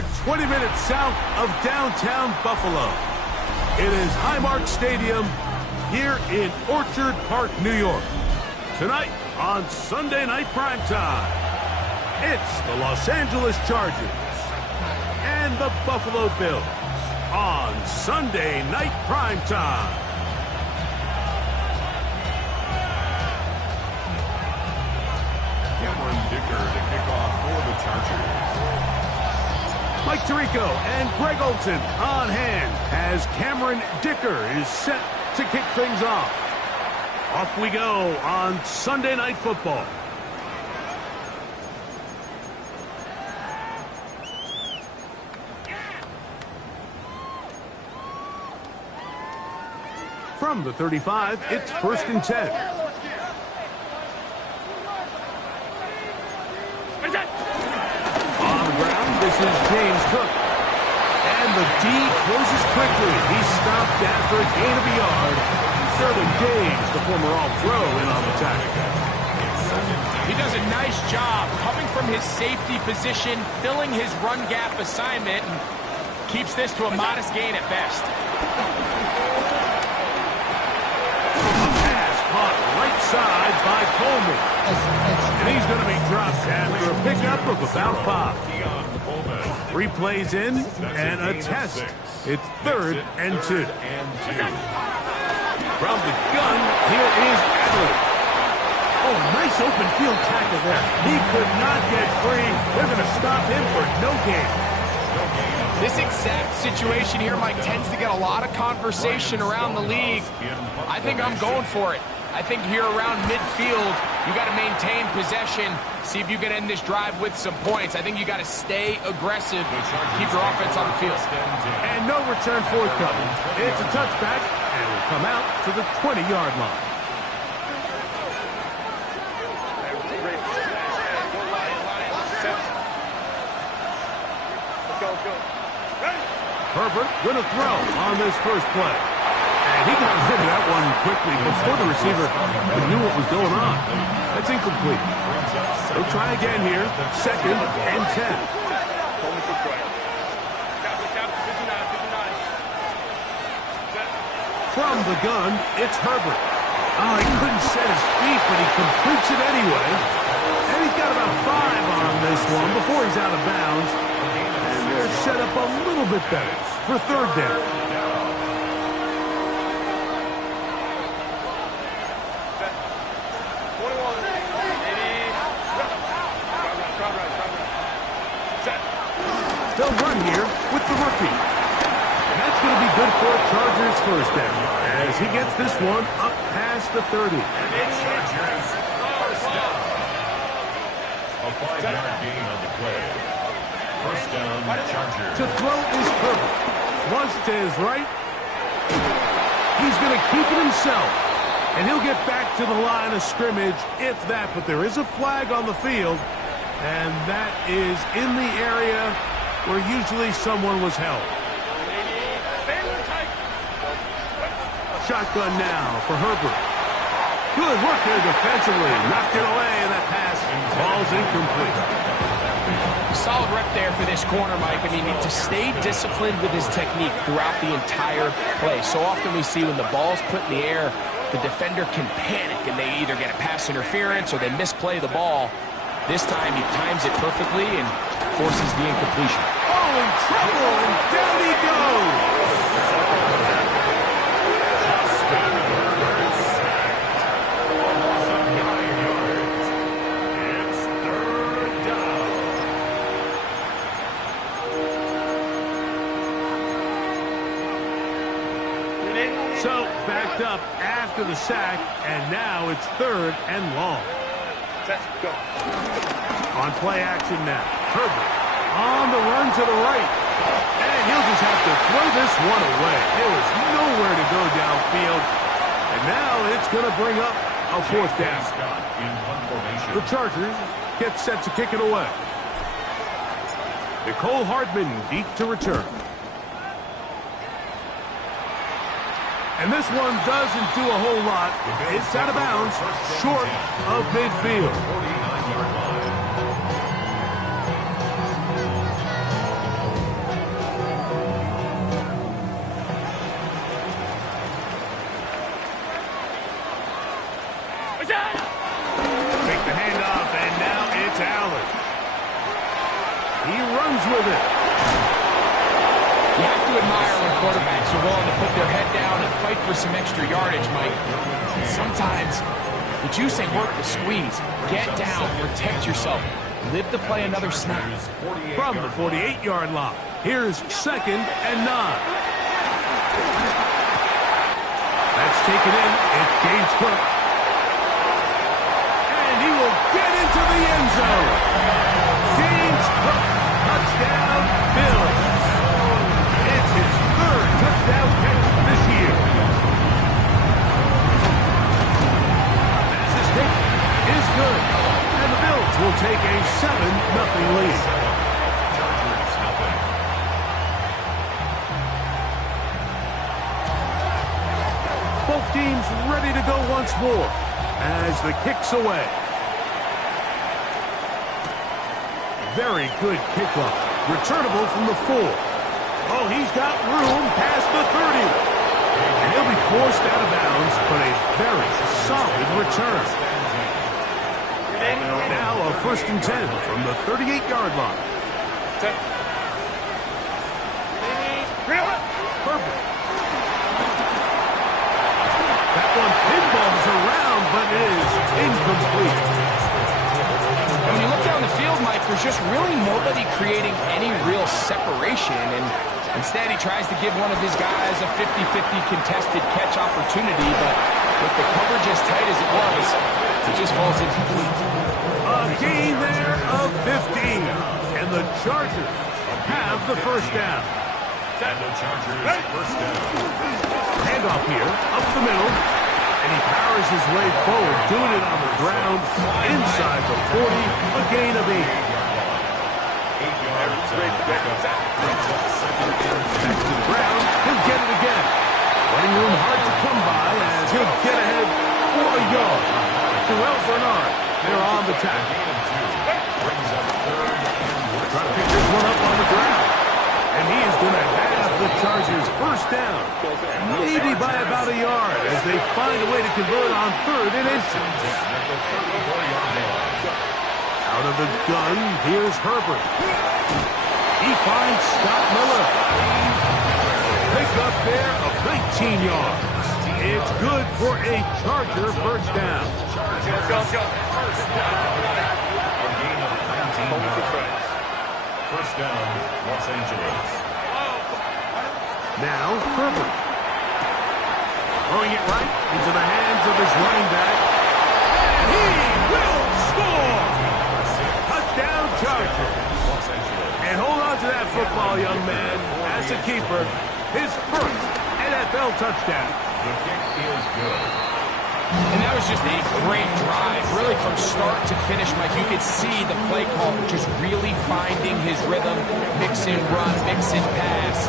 are 20 minutes south of downtown Buffalo. It is Highmark Stadium here in Orchard Park, New York. Tonight on Sunday Night Primetime, it's the Los Angeles Chargers and the Buffalo Bills on Sunday Night Primetime. Cameron Dicker to kick off for the Chargers. Mike Tirico and Greg Olson on hand as Cameron Dicker is set to kick things off. Off we go on Sunday Night Football. From the 35, it's 1st and 10. This is James Cook. And the D closes quickly. He's stopped after a gain of a yard. Sterling Days, the former All-Pro, in on the tackle. He does a nice job coming from his safety position, filling his run gap assignment, and keeps this to a modest gain at best. A pass caught right side by Coleman. And he's going to be dropped after a pickup of about 5. 3 plays in and a test. It's 3rd and 2. From the gun, here is Adler. Oh, nice open field tackle there. He could not get free. They're going to stop him for no gain. This exact situation here, Mike, tends to get a lot of conversation around the league. I think I'm going for it. I think here around midfield, you got to maintain possession, see if you can end this drive with some points. I think you got to stay aggressive, keep your offense on the field. And no return forthcoming. It's a touchback, and will come out to the 20-yard line. Herbert going to throw on this first play. And he got rid of that one quickly before the receiver knew what was going on. That's incomplete. They'll try again here. 2nd and 10. From the gun, it's Herbert. Oh, he couldn't set his feet, but he completes it anyway. And he's got about 5 on this one before he's out of bounds. And they're set up a little bit better for 3rd down. They'll run here with the rookie. And that's going to be good for Chargers 1st down as he gets this one up past the 30. Chargers first down. A 5-yard gain on the play. 1st down, Chargers. To throw is Herbert. Flush to his right. He's going to keep it himself. And he'll get back to the line of scrimmage if that. But there is a flag on the field. And that is in the area where usually someone was held. Shotgun now for Herbert. Good work there defensively. Knocked it away, and that pass falls incomplete. Solid rep there for this corner, Mike. I mean, to stay disciplined with his technique throughout the entire play. So often we see when the ball's put in the air, the defender can panic, and they either get a pass interference or they misplay the ball. This time he times it perfectly and forces the incompletion. Oh, in trouble, and down he goes. It's 3rd down. So, backed up after the sack, and now it's 3rd and long. On play action now. Herbert on the run to the right. And he'll just have to throw this one away. There was nowhere to go downfield. And now it's going to bring up a 4th down. The Chargers get set to kick it away. Nicole Hardman deep to return. And this one doesn't do a whole lot. It's out of bounds, short of midfield. 49-yard line. Take the handoff, and now it's Allen. He runs with it. You have to admire when quarterbacks are willing to put their head down and fight for some extra yardage, Mike. Sometimes the juice ain't worth the squeeze. Get down, protect yourself. Live to play another snap. From the 48-yard line, here's 2nd and 9. That's taken in. It's James Cook. And he will get into the end zone. James Cook, touchdown, Bills. It's his 3rd touchdown catch this year. Pass is taken. Is good. And the Bills will take a 7-0 lead. Chargers, nothing. Both teams ready to go once more as the kick's away. Very good kickoff. Returnable from the 4. Oh, he's got room past the 30. And he'll be forced out of bounds, but a very solid return. Now a 1st and 10 from the 38-yard line. Herbert. That one pinballs around, but it is incomplete. When you look down the field, Mike, there's just really nobody creating any real separation, and instead he tries to give one of his guys a 50-50 contested catch opportunity, but with the coverage as tight as it was, it just falls incomplete. A gain there of 15, and the Chargers have the 1st down. And the Chargers, 1st down. Handoff here, up the middle, and he powers his way forward, doing it on the ground, inside the 40, a gain of 8. 8 yards. Back to the ground, he'll get it again. Running room hard to come by as he'll get ahead for a yard. Terrell Bernard, they're on the tackle. Trying to pick this one up on the ground. And he is going to have the Chargers 1st down. Maybe by about a yard as they find a way to convert on 3rd and inches. Out of the gun, here's Herbert. He finds Scott Miller. Pick up there of 19 yards. It's good for a Charger 1st down. First down, Los Angeles. Now, Herbert. Throwing it right into the hands of his running back. And he will score! Touchdown, Chargers. And hold on to that football, young man. As a keeper, his 1st NFL touchdown. The kick is good. And that was just a great drive. Really from start to finish, Mike, you could see the play call just really finding his rhythm. Mix and run, mix and pass.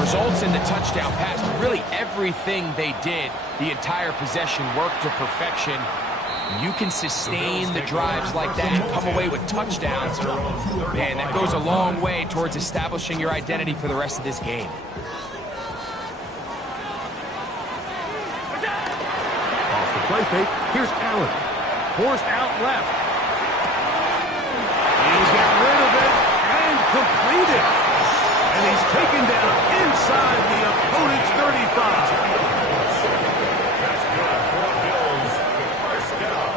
Results in the touchdown pass. Really everything they did, the entire possession worked to perfection. You can sustain the drives like that and come away with touchdowns. Man, that goes a long way towards establishing your identity for the rest of this game. Play fake. Here's Allen. Forced out left. He's got rid of it and completed. And he's taken down inside the opponent's 35. That's good for the Bills. 1st down.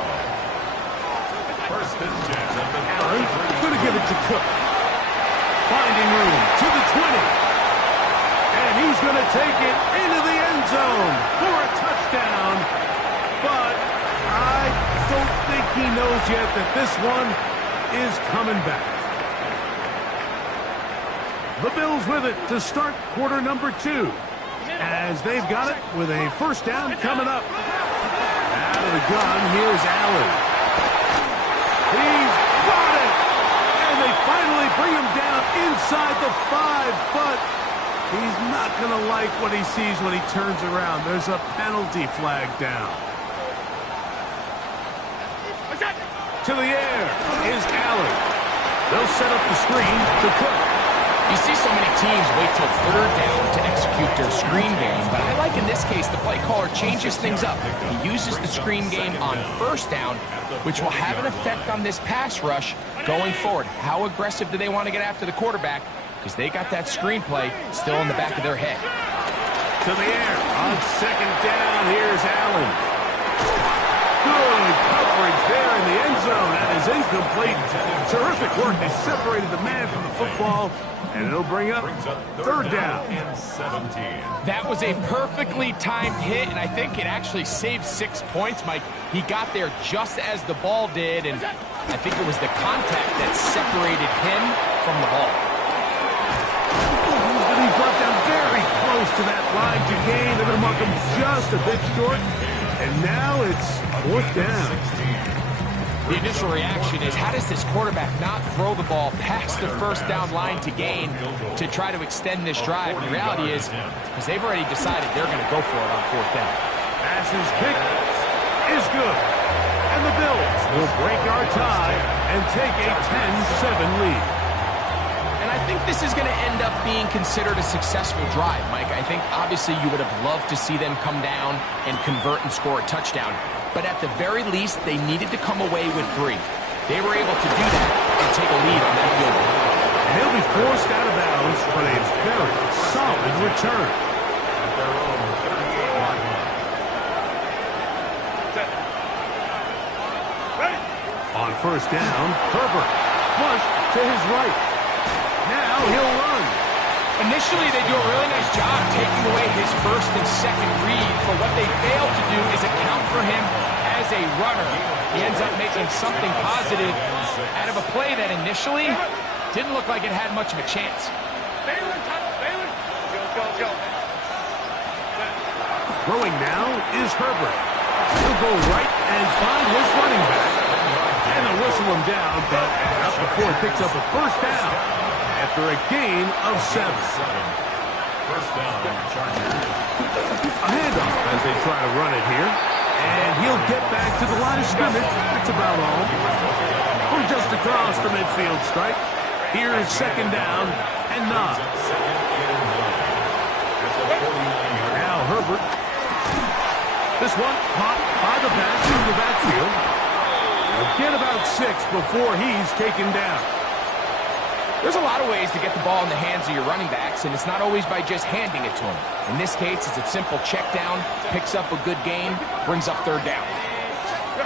1st and 10. Allen going to give it to Cook. Finding room to the 20. And he's going to take it into the end zone for a touchdown. But I don't think he knows yet that this one is coming back. The Bills with it to start quarter number 2. As they've got it with a 1st down coming up. Out of the gun, here's Allen. He's got it! And they finally bring him down inside the 5, but he's not going to like what he sees when he turns around. There's a penalty flag down. To the air is Allen. They'll set up the screen to Cook. You see so many teams wait till third down to execute their screen game, but I like in this case the play caller changes things up. He uses the screen game on first down, which will have an effect on this pass rush going forward. How aggressive do they want to get after the quarterback? Because they got that screenplay still in the back of their head. To the air on second down. Here's Allen. Good coverage there in the end zone. That is incomplete. Terrific work. They separated the man from the football, and it'll bring up third down. That was a perfectly timed hit, and I think it actually saved 6 points, Mike. He got there just as the ball did, and I think it was the contact that separated him from the ball. He brought down very close to that line to gain. They're going to mark him just a bit short, and now it's fourth down. The initial reaction is, how does this quarterback not throw the ball past the first down line to gain to try to extend this drive? The reality is, because they've already decided they're going to go for it on fourth down. Passes pick is good. And the Bills will break our tie and take a 10-7 lead. And I think this is going to end up being considered a successful drive, Mike. I think obviously you would have loved to see them come down and convert and score a touchdown. But at the very least, they needed to come away with 3. They were able to do that and take a lead on that field goal. And he'll be forced out of bounds, but a very solid return. On first down, Herbert flush to his right. Now he'll run. Initially, they do a really nice job taking away his first and second read, but what they fail to do is account for him as a runner. He ends up making something positive out of a play that initially didn't look like it had much of a chance. Throwing now is Herbert. He'll go right and find his running back. And they'll whistle him down, but not before he picks up a first down after a gain of 7. First down, Chargers. A handoff as they try to run it here. And he'll get back to the line of scrimmage. That's about all. From just across the midfield stripe. Here is second down and 9. Now Herbert. This one caught by the back in the backfield. He'll get about 6 before he's taken down. There's a lot of ways to get the ball in the hands of your running backs, and it's not always by just handing it to them. In this case, it's a simple check down, picks up a good gain, brings up third down. Go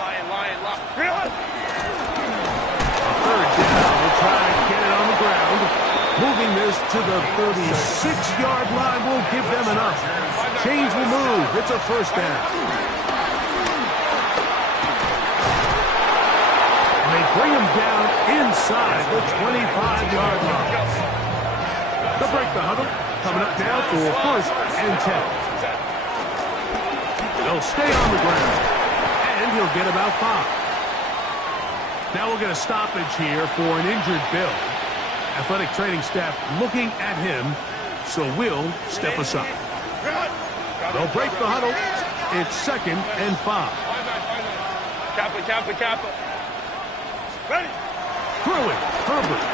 Lion, lock. Third down, we'll try to get it on the ground. Moving this to the 36-yard line will give them enough. Chains will move. It's a first down. And they bring him down inside the 25-yard line. They'll break the huddle. Coming up now for first and 10. They'll stay on the ground. And he'll get about 5. Now we'll get a stoppage here for an injured Bill. Athletic training staff looking at him, so we'll step aside. They'll break the huddle. It's second and 5. Kappa. Ready. Throwing, Herbert.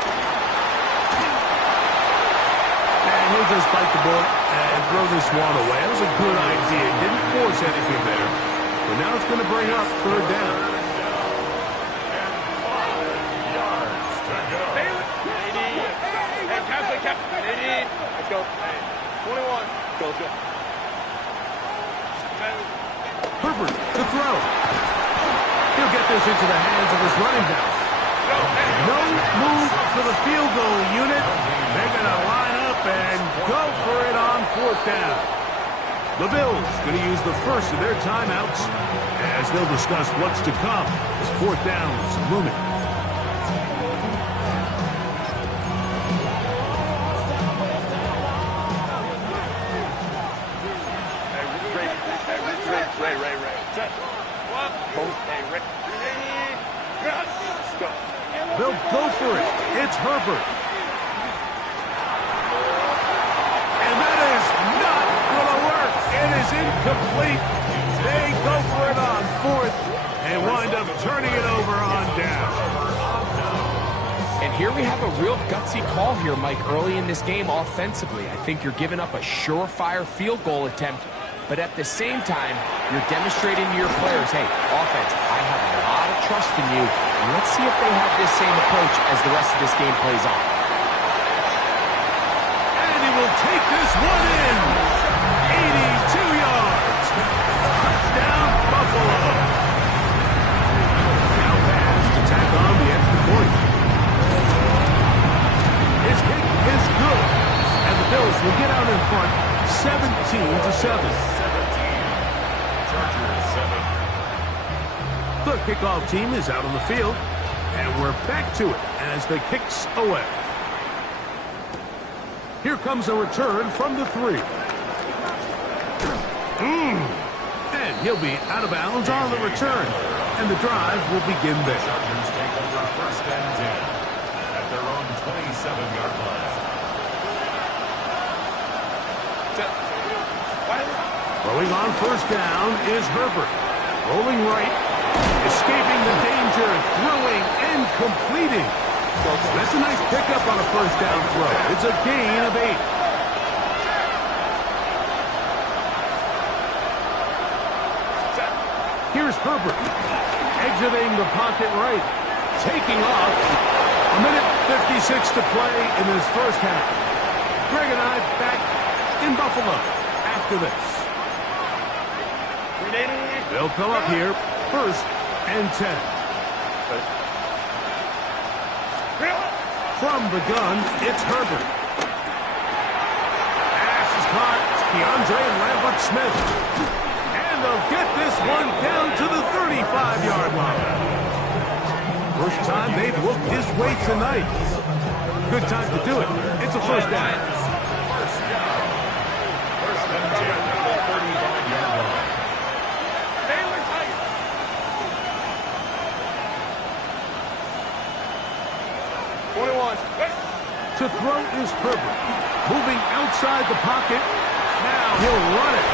And he'll just bite the bullet and throw this one away. That was a good idea. Didn't force anything there. But now it's going to bring up third down. Let's go. 21. Go. Herbert to throw. He'll get this into the hands of his running back. No move for the field goal unit. They're going to line up and go for it on fourth down. The Bills going to use the first of their timeouts as they'll discuss what's to come as fourth down's looming. Ray. Set. They'll go for it. It's Herbert. And that is not going to work. It is incomplete. They go for it on fourth and wind up turning it over on down. And here we have a real gutsy call here, Mike, early in this game offensively. I think you're giving up a surefire field goal attempt, but at the same time, you're demonstrating to your players, hey, offense, I have a lot of trust in you, and let's see if they have this same approach as the rest of this game plays on. And he will take this one in. 82 yards. Touchdown, Buffalo. Now pass to tack on the extra point. His kick is good, and the Bills will get out in front 17-7. Chargers 7. The kickoff team is out on the field, and we're back to it as the kick's away. Here comes a return from the 3. And he'll be out of bounds on the return, and the drive will begin there. Chargers take over first and 10 at their own 27-yard line. Throwing on first down is Herbert. Rolling right, escaping the danger, throwing and completing. That's a nice pickup on a first down throw. It's a gain of 8. Here's Herbert, exiting the pocket right, taking off. 1:56 to play in this first half. Greg and I back in Buffalo after this. They'll come up here, first and 10. From the gun, it's Herbert. Pass is caught. It's Keandre Lambert-Smith. And they'll get this one down to the 35-yard line. First time they've looked his way tonight. Good time to do it. It's a first down. First down. First and 10 at the 35-yard line. 21. To throw is Herbert. Moving outside the pocket. Now he'll run it.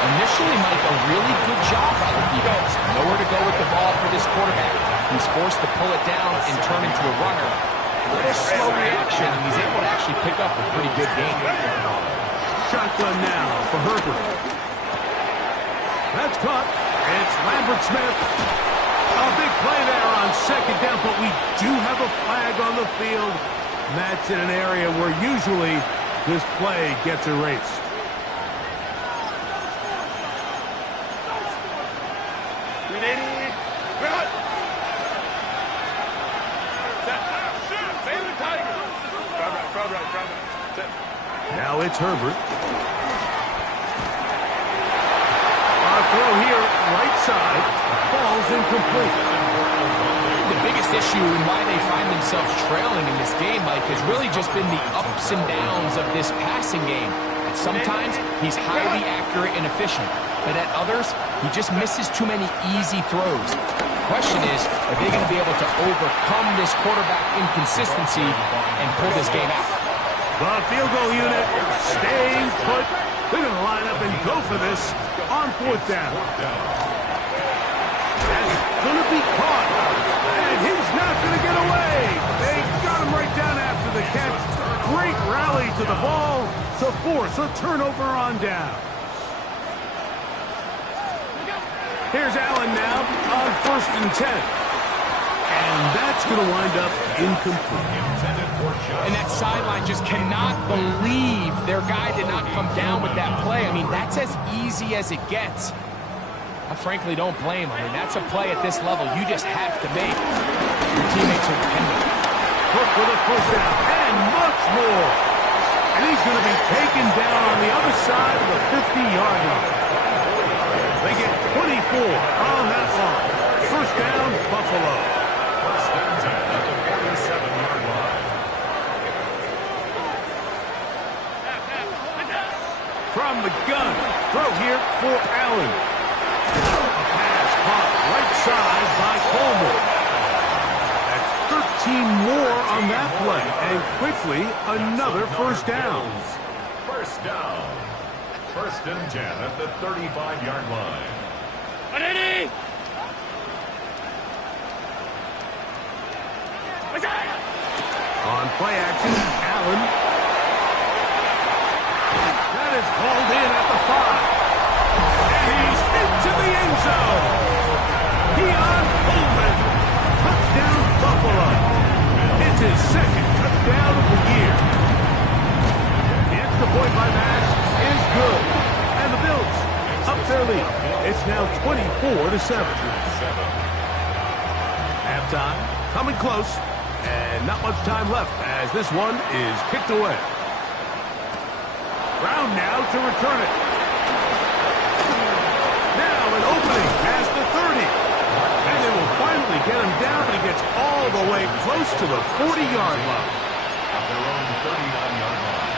Initially, Mike, a really good job by the defense. Nowhere to go with the ball for this quarterback. He's forced to pull it down and turn into a runner. A little slow reaction, and he's able to actually pick up a pretty good game. Shotgun now for Herbert. That's caught. It's Lambert-Smith. A big play there on second down, but we do have a flag on the field. And that's in an area where usually this play gets erased. Now it's Herbert. Our throw here, right side, falls incomplete. The biggest issue and why they find themselves trailing in this game, Mike, has really just been the ups and downs of this passing game. And sometimes he's highly accurate and efficient, but at others, he just misses too many easy throws. The question is, are they going to be able to overcome this quarterback inconsistency and pull this game out? The field goal unit staying put. They're going to line up and go for this on fourth down. That's going to be caught. And he's not going to get away. They got him right down after the catch. Great rally to the ball to force a turnover on down. Here's Allen now on first and 10. And that's going to wind up incomplete. And that sideline just cannot believe their guy did not come down with that play. I mean, that's as easy as it gets. I frankly don't blame him. I mean, that's a play at this level you just have to make. Your teammates are dependent. Hook with a first down and much more. And he's going to be taken down on the other side of the 50-yard line. They get 24 on that line. First down, Buffalo. First and 10 at the 47-yard line. From the gun, throw here for Allen. A pass caught right side by Coleman. That's 13 more on that play, and quickly another first down. First down. First and 10 at the 35-yard line. 180. Play action, Allen. That is called in at the 5. And he's into the end zone. Keon Coleman. Touchdown, Buffalo. It's his second touchdown of the year. The extra point by Max is good. And the Bills up their lead. It's now 24-7. Halftime, coming close, and not much time left as this one is kicked away. Brown now to return it. Now an opening past the 30. And they will finally get him down, but he gets all the way close to the 40-yard line. At their own 39-yard line.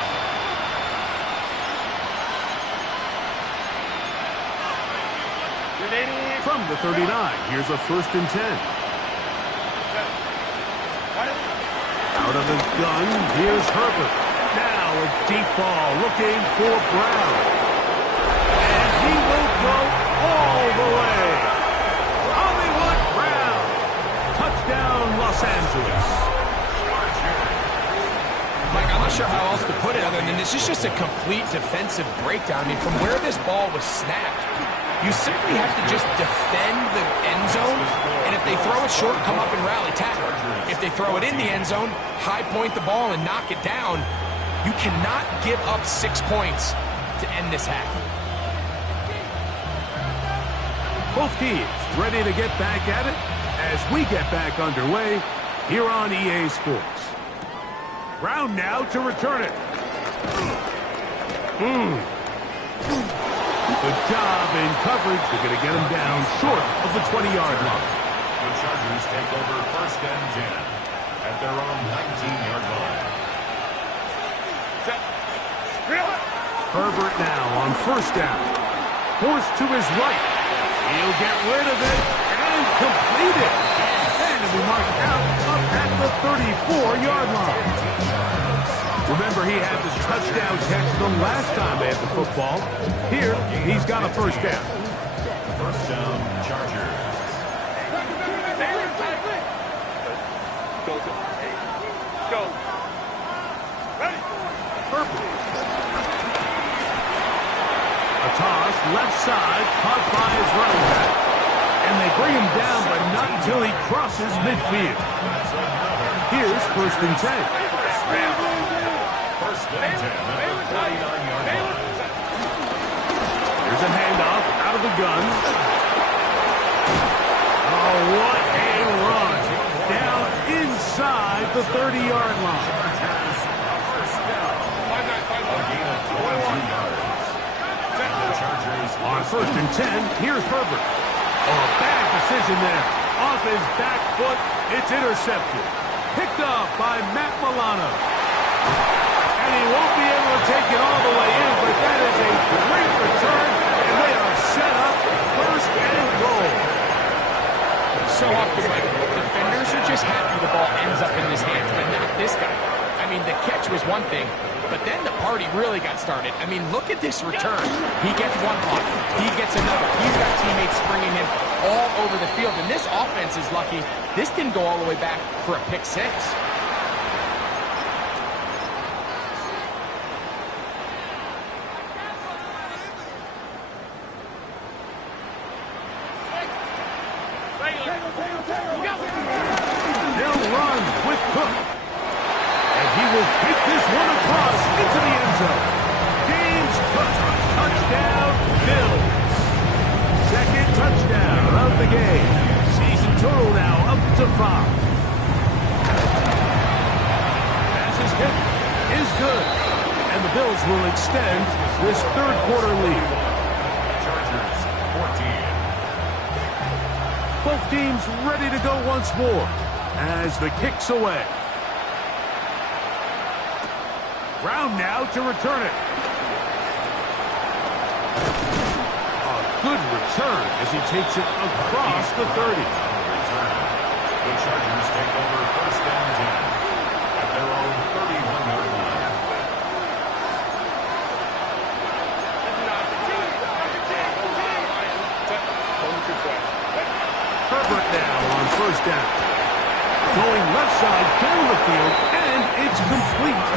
From the 39, here's a 1st and 10. Out of the gun, here's Herbert. Now a deep ball looking for Brown. And he will go all the way. Hollywood Brown. Touchdown, Los Angeles. Mike, I'm not sure how else to put it other than this is just a complete defensive breakdown. I mean, from where this ball was snapped, you simply have to just defend the end zone, and if they throw it short, come up and rally tackle. If they throw it in the end zone, high point the ball and knock it down. You cannot give up 6 points to end this half. Both teams ready to get back at it as we get back underway here on EA Sports. Brown now to return it. Good job in coverage. They're going to get him down short of the 20-yard line. The Chargers take over 1st and 10 at their own 19-yard line. Herbert now on 1st down. Forced to his right. He'll get rid of it and complete it. And it'll be marked out up at the 34-yard line. Remember, he had the touchdown catch the last time they had the football. Here, he's got a 1st down. 1st down, Chargers. Go. Ready. Herbert. A toss, left side, caught by his running back. And they bring him down, but not until he crosses midfield. Here's 1st and 10. 1st and 10 at the 49-yard line. Here's a handoff out of the gun. Oh, what a run. Down inside the 30-yard line. A gain of 22 yards. The Chargers On 1st and 10, here's Herbert. Oh, a bad decision there. Off his back foot, it's intercepted. Picked up by Matt Milano. And he won't be able to take it all the way in, but that is a great return, and they are set up 1st and goal. So often, like, defenders are just happy the ball ends up in his hands, but not this guy. I mean, the catch was one thing, but then the party really got started. I mean, look at this return. He gets one block. He gets another. He's got teammates springing him all over the field, and this offense is lucky. This didn't go all the way back for a pick 6. They'll run with Cook. And he will kick this one across into the end zone. James Cook, touchdown, Bills. 2nd touchdown of the game. Season total now up to 5. Pass is hit, is good. And the Bills will extend this 3rd quarter lead. Chargers 14. Both teams ready to go once more as the kick's away. Brown now to return it. A good return as he takes it across the 30. The Chargers take over 1st and 10 at their own 31-yard line. Herbert now on 1st down. going left side down the field, and it's complete.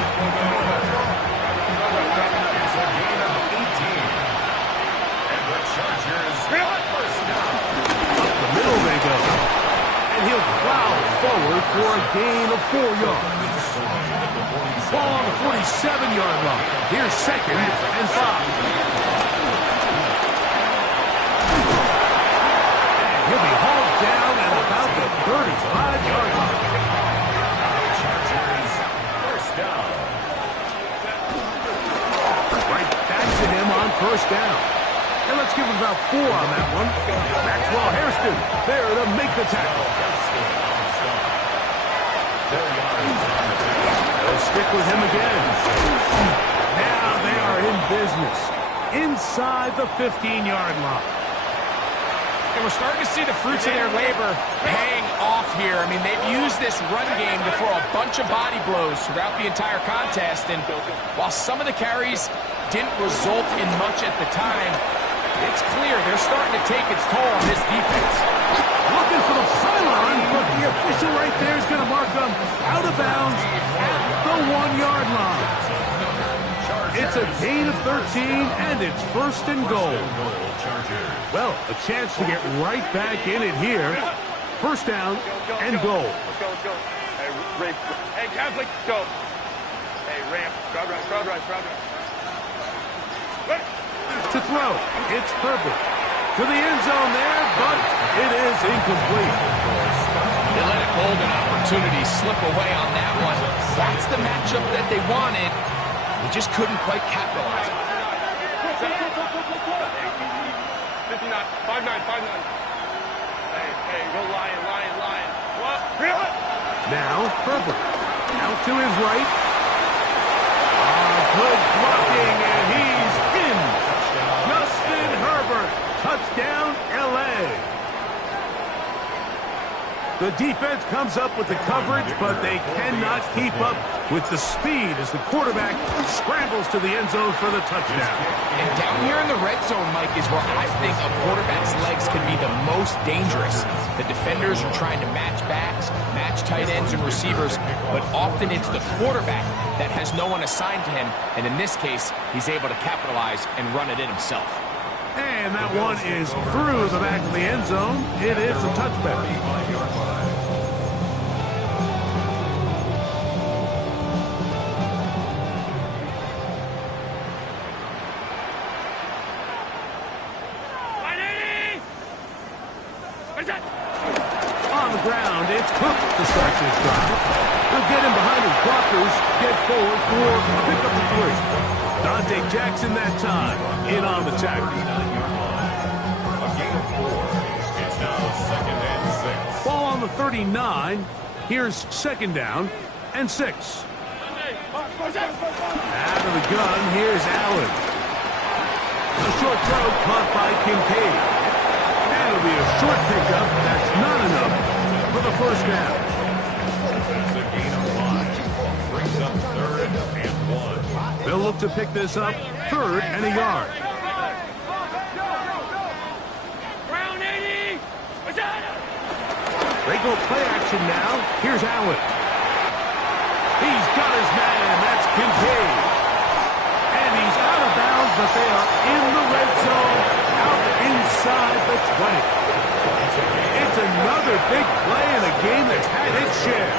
It's a gain of 18. And the Chargers first down. Up the middle they go. And he'll plow forward for a gain of 4 yards. Ball on the 47-yard line. Here's 2nd and 5. And he'll be hauled down at about the 35-yard line. Chargers first down. Right back to him on 1st down. And let's give him about 4 on that one. Maxwell Hairston there to make the tackle. They'll stick with him again. Now they are in business. Inside the 15-yard line. And we're starting to see the fruits of their labor paying off here. I mean, they've used this run game to throw a bunch of body blows throughout the entire contest. And while some of the carries didn't result in much at the time, it's clear they're starting to take its toll on this defense. Looking for the pylon, but the official right there is going to mark them out of bounds at the 1-yard line. It's a gain of 13, and it's 1st and goal. Well, a chance to get right back in it here. 1st down and goal. Let's go. Hey, Ray. Hey, Catholic, go. Hey, ramp. Crowd rise. Ready. To throw, it's Herbert. To the end zone there, but it is incomplete. They let a golden opportunity slip away on that one. That's the matchup that they wanted. They just couldn't quite capitalize on it. 59, 5-9. Hey, go Lion. What? Now, Herbert. Out to his right. Good blocking, and he's in. Justin Herbert. Touchdown, L.A. The defense comes up with the coverage, but they cannot keep up with the speed as the quarterback scrambles to the end zone for the touchdown. And down here in the red zone, Mike, is where I think a quarterback's legs can be the most dangerous. The defenders are trying to match backs, match tight ends and receivers, but often it's the quarterback that has no one assigned to him, and in this case, he's able to capitalize and run it in himself. And that one is through the back of the end zone. It is a touchback. On the ground, it's Cook to start this drive. He'll get him behind his blockers, get forward for a pickup of 3. Dante Jackson that time, in on the tackle. A gain of 4. It's now 2nd and 6. Ball on the 39. Here's 2nd down and 6. Out of the gun, here's Allen. A short throw caught by Kincaid. That'll be a short pickup. That's not enough for the 1st down. That's a gain of 5. Brings up 3rd and 1. They'll look to pick this up 3rd and a yard. Round 80. They go play action now. Here's Allen. He's got his man. That's Kincaid. And he's out of bounds, but they are in the red zone, out inside the 20. It's another big play in a game that's had its share.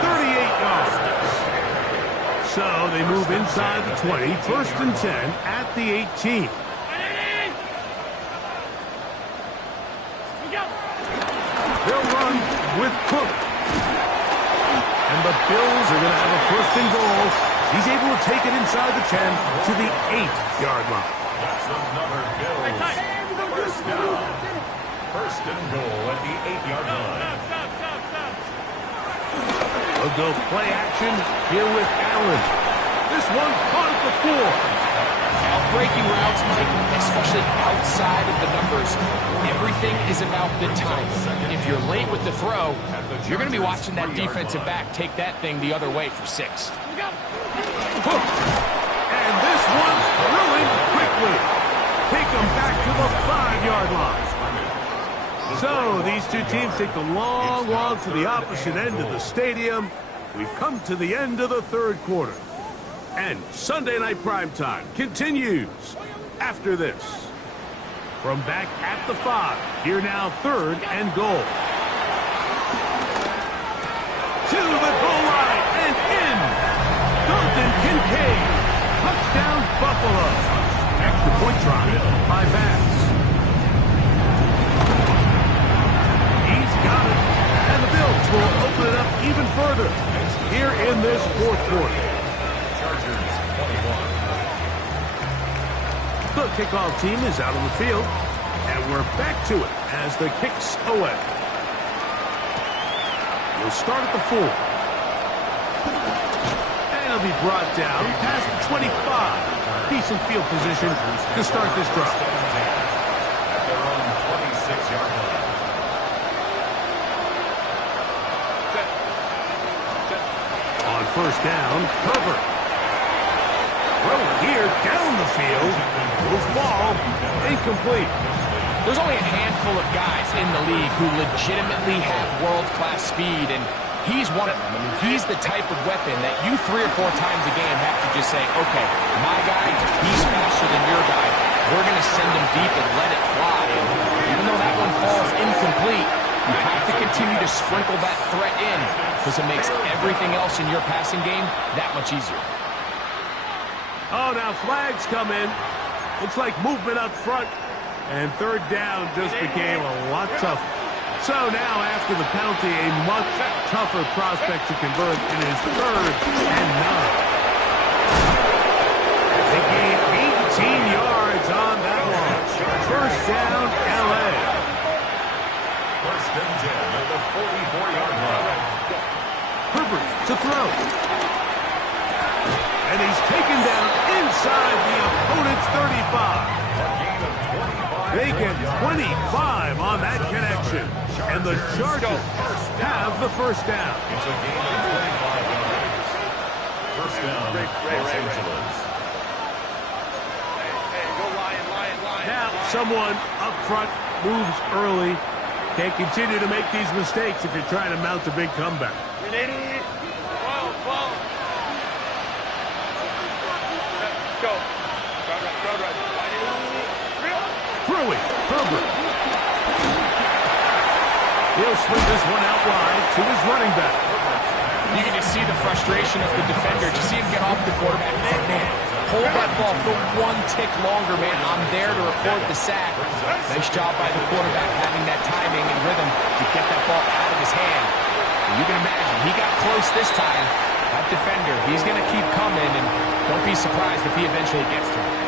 38 yards. So they move inside the 20, 1st and 10 at the 18. They'll run with Cook. And the Bills are going to have a 1st and goal. He's able to take it inside the 10 to the 8-yard line. That's another Bills. 1st down. 1st and goal at the 8-yard line. They'll go play action here with Allen. This one caught at the 4. Breaking routes, Mike, especially outside of the numbers, everything is about the time. If you're late with the throw, you're going to be watching that defensive back take that thing the other way for 6. Hook. And this one's through quickly. Take them back to the 5-yard line. So these two teams take the long walk to the opposite end of the stadium. We've come to the end of the third quarter. And Sunday Night Primetime continues after this. From back at the 5, here now 3rd and goal. To the goal line and in. Dalton Kincaid. Touchdown Buffalo. Extra point try by Bass. He's got it. And the Bills will open it up even further here in this fourth quarter. Chargers 21. The kickoff team is out on the field. And we're back to it as the kicks away. We'll start at the 4. And it'll be brought down past the 25. Decent field position to start this drive. At their own 26-yard line. On first down, Herbert. Throw here down the field. Will fall incomplete. There's only a handful of guys in the league who legitimately have world-class speed, and he's one of them. I mean, he's the type of weapon that you 3 or 4 times a game have to just say, okay, my guy, he's faster than your guy. We're going to send him deep and let it fly. And even though that one falls incomplete, you have to continue to sprinkle that threat in because it makes everything else in your passing game that much easier. Oh, now flags come in. Looks like movement up front. And third down just became a lot tougher. So now, after the penalty, a much tougher prospect to convert. It is 3rd and 9. They gain 18 yards on that one. First down, L.A. First and 10 at the 44-yard line. Herbert to throw. And he's taken down inside the opponent's 35. They get 25 on that connection. And the Chargers have the first down. It's a gain of 25 yards. First down, Los Angeles. Hey, go Lion. Now someone up front moves early. Can't continue to make these mistakes if you're trying to mount a big comeback. Ball. Go. Go. Throwing, Herbert. He'll swing this one out wide to his running back. You can just see the frustration of the defender. Just see him get off the quarterback. Man, hold that ball for 1 tick longer, man. I'm there to record the sack. Nice job by the quarterback having that timing and rhythm to get that ball out of his hand. And you can imagine, he got close this time. That defender, he's going to keep coming, and don't be surprised if he eventually gets to him.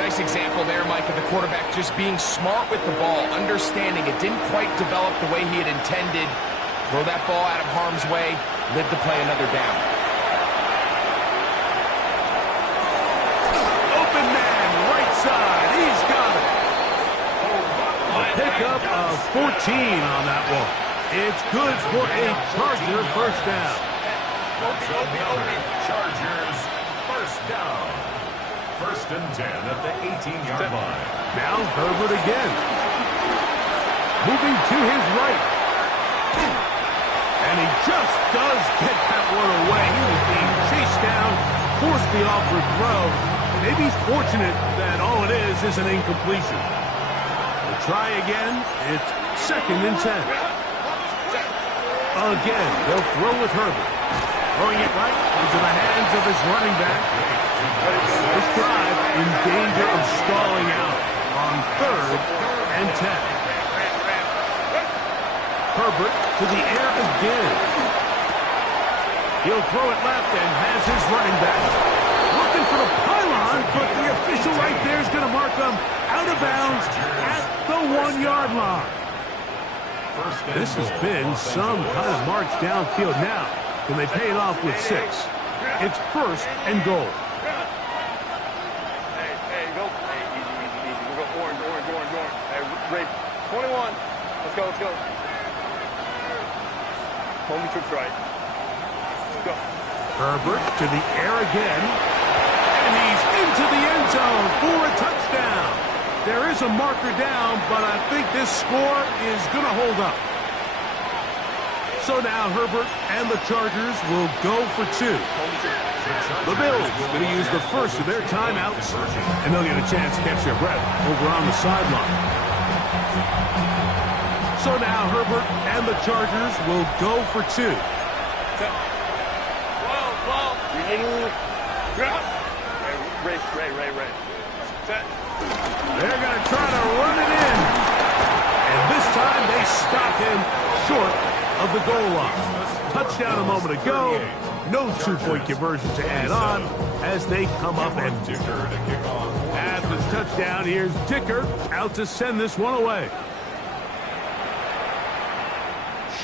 Nice example there, Mike, of the quarterback just being smart with the ball, understanding it didn't quite develop the way he had intended. Throw that ball out of harm's way, live to play another down. Open man, right side, he's got it. A pickup of 14 on that one. It's good for a Charger first down. Chargers first down. First and 10 at the 18-yard line. Now Herbert again. Moving to his right. And he just does get that one away. He was being chased down, forced the awkward throw. Maybe he's fortunate that all it is an incompletion. We'll try again. It's 2nd and 10. Again, they'll throw with Herbert. Throwing it right into the hands of his running back. This drive in danger of stalling out on 3rd and 10. Herbert to the air again. He'll throw it left and has his running back. Looking for the pylon, but the official right there is going to mark him out of bounds at the 1-yard line. This has been some kind of march downfield now. Can they pay it off with 6? It's 1st and goal. Hey, go. Hey, easy. We'll go orange. Hey, Ray, 21. Let's go. Home trips right. Go. Herbert to the air again. And he's into the end zone for a touchdown. There is a marker down, but I think this score is going to hold up. So now Herbert and the Chargers will go for two. The Bills going to use the first of their timeouts, and they'll get a chance to catch their breath over on the sideline. So now Herbert and the Chargers will go for two. Ray. Set. They're going to try to run it in. And this time they stop him short of the goal line. Touchdown a moment ago. No two-point conversion to add on as they come up empty. After the touchdown, here's Dicker out to send this one away.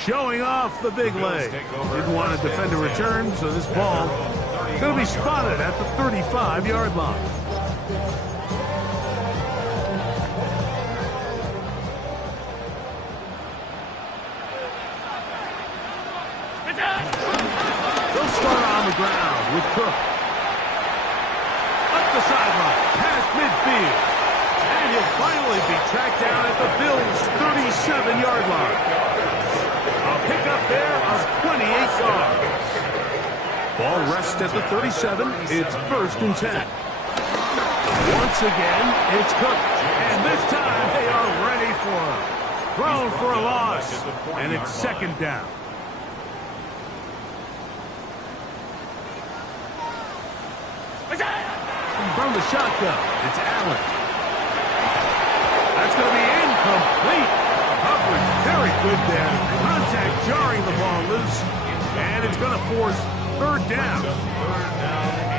Showing off the big leg. Didn't want to defend a return, so this ball is going to be spotted at the 35-yard line. They'll start on the ground with Cook. Up the sideline, past midfield. And he'll finally be tracked down at the Bills' 37-yard line. A pickup there of 28 yards. Ball rests at the 37. It's 1st and 10. Once again, it's Cook. And this time they are ready for him. Thrown for a loss. And it's 2nd down. From the shotgun, it's Allen. That's going to be incomplete. Coverage very good there. Contact jarring the ball loose. And it's going to force 3rd down.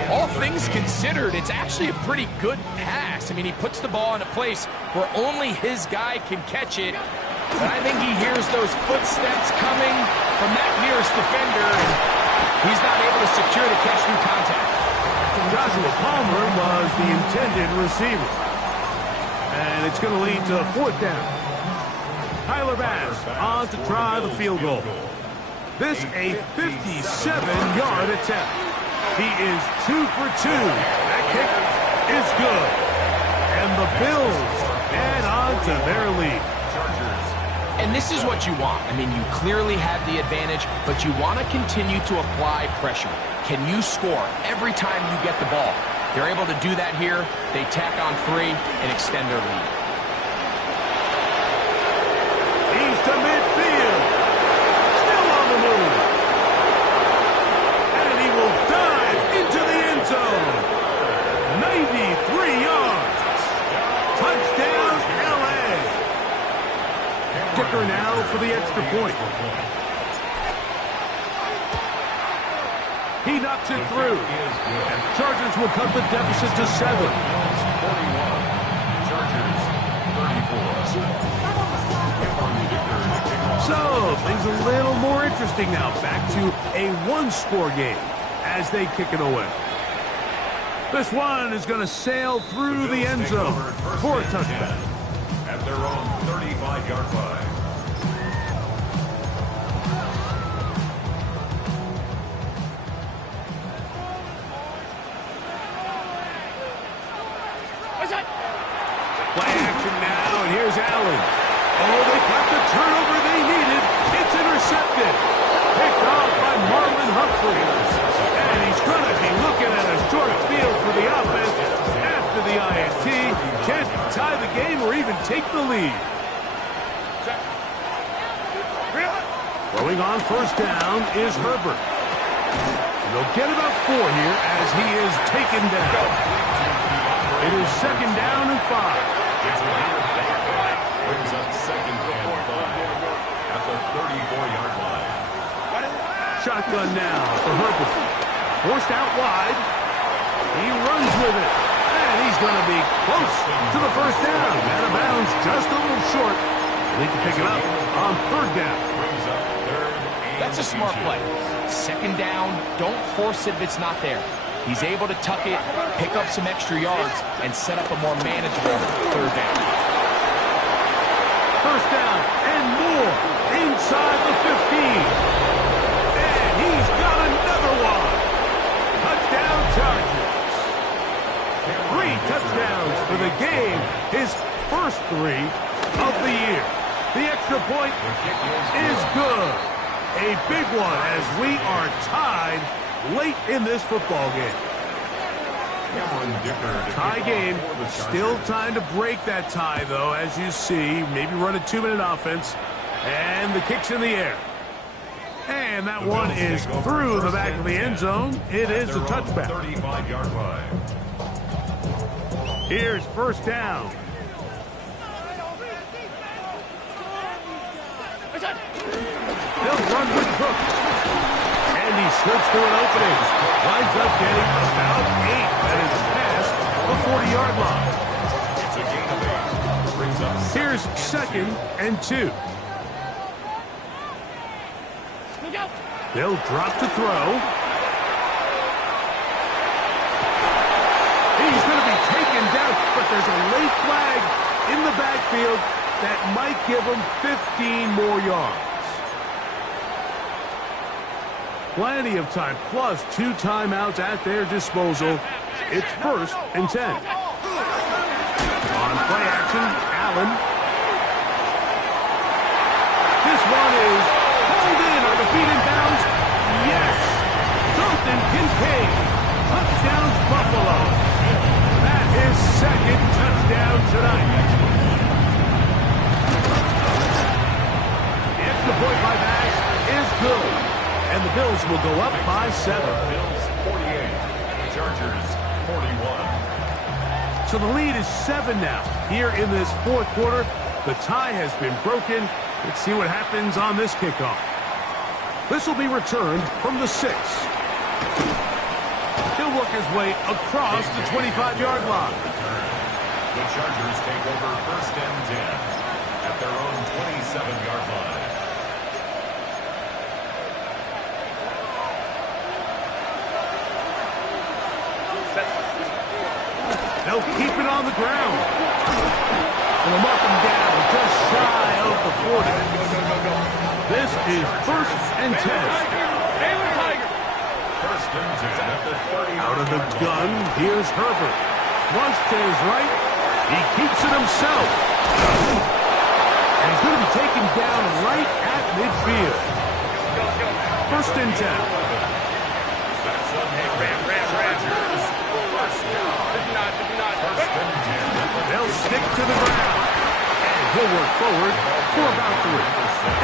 All things considered, it's actually a pretty good pass. I mean, he puts the ball in a place where only his guy can catch it. But I think he hears those footsteps coming from that nearest defender, and he's not able to secure the catch through contact. Joshua Palmer was the intended receiver. And it's going to lead to 4th down. Tyler Bass on to try the field goal. This a 57-yard attempt. He is 2 for 2. That kick is good. And the Bills add on to their lead. And this is what you want. I mean, you clearly have the advantage, but you want to continue to apply pressure. Can you score every time you get the ball? They're able to do that here. They tack on 3 and extend their lead. He's to midfield. Still on the move. And he will dive into the end zone. 93 yards. Touchdown, L.A. Dicker now for the extra point. He knocks it through. And the Chargers will cut the deficit to 7. 41. Chargers 34. So, things a little more interesting now. Back to a one-score game as they kick it away. This one is going to sail through the end zone for a touchdown. At their own 35-yard line. Play action now, and here's Allen. Oh, they got the turnover they needed. It's intercepted. Picked off by Marlon Humphrey. And he's going to be looking at a short field for the offense after the INT. Can't tie the game or even take the lead. Throwing on 1st down is Herbert. And they'll get about 4 here as he is taken down. It is 2nd down and 5. Brings up 2nd and 5 at the 34-yard line. Shotgun now for Herbert. Forced out wide. He runs with it. And he's going to be close to the 1st down. Out of bounds just a little short. They can pick it up on 3rd down. That's a smart play. 2nd down, don't force it if it's not there. He's able to tuck it, pick up some extra yards, and set up a more manageable 3rd down. 1st down and more inside the 15. And he's got another one. Touchdown Chargers. 3 touchdowns for the game. His victory of the year. The extra point is good. A big one as we are tied late in this football game. Tie game. Still time to break that tie, though, as you see. Maybe run a 2-minute offense. And the kick's in the air. And that one is through the back of the end zone. It is a touchback. 35-yard line. Here's first down. They'll run with Cook. And he slips through an opening. Winds up getting about 8. That is a pass the 40-yard line. It's a gain of 8. Brings up Here's second and 2. They'll drop to throw. He's going to be taken down, but there's a late flag in the backfield that might give him 15 more yards. Plenty of time, plus 2 timeouts at their disposal. It's first and 10. On play action, Allen. This one is pulled in on the feet in bounds. Yes! Dalton Kincaid. Touchdown, Buffalo. That is second touchdown tonight. The extra point by Bass is good. And the Bills will go up by 7. Bills 48. Chargers 41. So the lead is 7 now. Here in this fourth quarter, the tie has been broken. Let's see what happens on this kickoff. This will be returned from the 6. He'll work his way across the 25-yard line. The Chargers take over first and 10 at their own 27-yard line. They'll keep it on the ground. And they'll mark him down just shy of the 40. This is first and 10. First and 10 at the 30. Out of the gun, here's Herbert. Flush to his right. He keeps it himself. And he's going to be taken down right at midfield. First and 10. That's a Chargers. First down. They'll stick to the ground. And he'll work forward for about 3.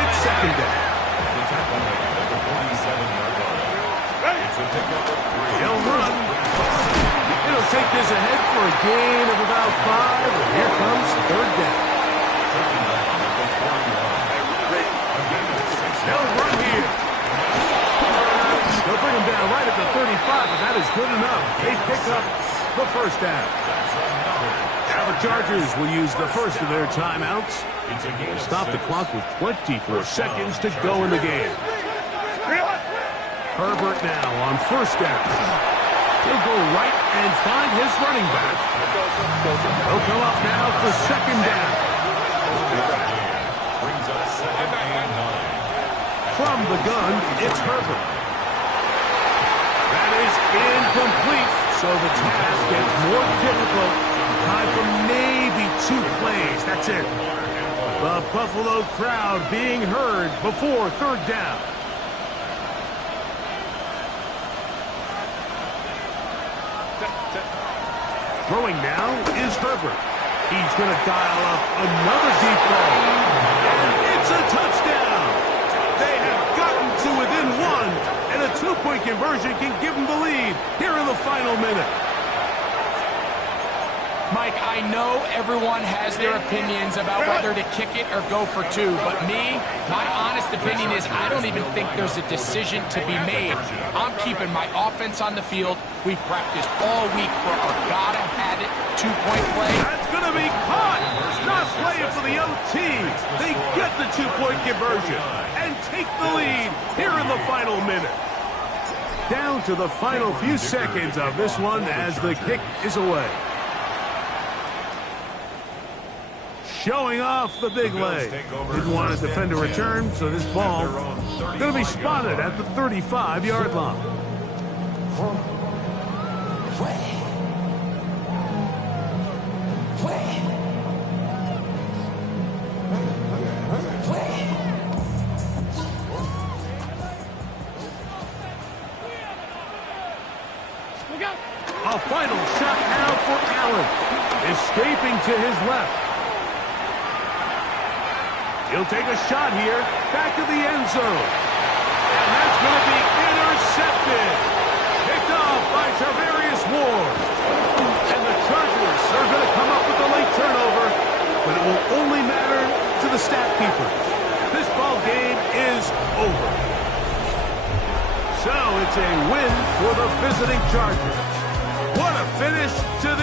It's second down. The tackle made at the 47-yard line. It's a pickup of 3. He'll run. It'll take this ahead for a gain of about 5. And here comes third down. They'll run here. They'll bring him down right at the 35, but that is good enough. They pick up the first down. Now the Chargers will use the first of their timeouts. They'll stop the clock with 24 seconds to go in the game. Herbert now on first down. He'll go right and find his running back. He'll come up now for second down. Brings up second and 9. From the gun, it's Herbert. That is incomplete, so the task gets more difficult. Time for maybe 2 plays. That's it. The Buffalo crowd being heard before third down. Throwing now is Herbert. He's going to dial up another deep ball. It's a touchdown. They have gotten to within 1, and a 2-point conversion can give them the lead here in the final minute. Mike, I know everyone has their opinions about whether to kick it or go for 2, but my honest opinion is I don't even think there's a decision to be made. I'm keeping my offense on the field. We've practiced all week for our gotta-have-it 2-point play. That's going to be caught. Not playing for the OT. They get the 2-point conversion and take the lead here in the final minute. Down to the final few seconds of this one as the kick is away. Showing off the big leg. Didn't want to defend a return, so this ball going to be spotted at the 35-yard line. A final shot now for Allen. Escaping to his left. He'll take a shot here. Back to the end zone. And that's going to be intercepted. Picked off by Tarvarius Ward. And the Chargers are going to come up with a late turnover, but it will only matter to the stat keepers. This ball game is over. So it's a win for the visiting Chargers. What a finish to this.